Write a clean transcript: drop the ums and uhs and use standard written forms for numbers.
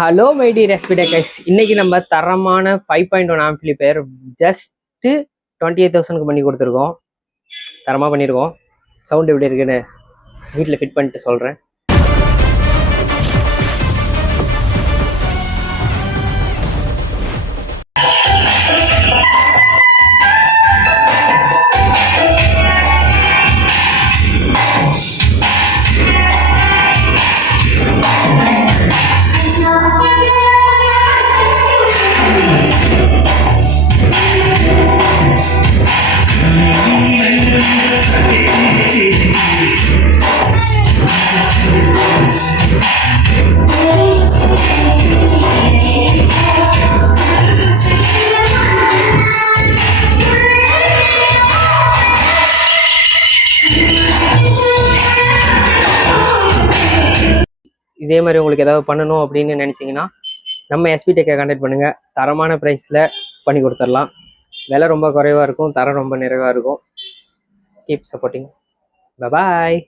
Hello mighty ரெஸ்பிடே guys, இன்னைக்கு நம்ம தரமான 5.1 ஆம்பிளிஃபையர் ஜஸ்ட் 28,000க்கு பண்ணி கொடுத்துருக்கோம். தரமாக பண்ணியிருக்கோம். சவுண்ட் எப்படி இருக்குன்னு வீட்டில் ஃபிட் பண்ணிட்டு சொல்கிறேன். இதே மாதிரி உங்களுக்கு ஏதாவது பண்ணணும் அப்படின்னு நினச்சிங்கன்னா நம்ம எஸ்பி டெக்கை கான்டாக்ட் பண்ணுங்கள். தரமான ப்ரைஸில் பண்ணி கொடுத்துடலாம். விலை ரொம்ப குறைவாக இருக்கும், தரம் ரொம்ப நிறைவாக இருக்கும். Keep supporting. பாய்.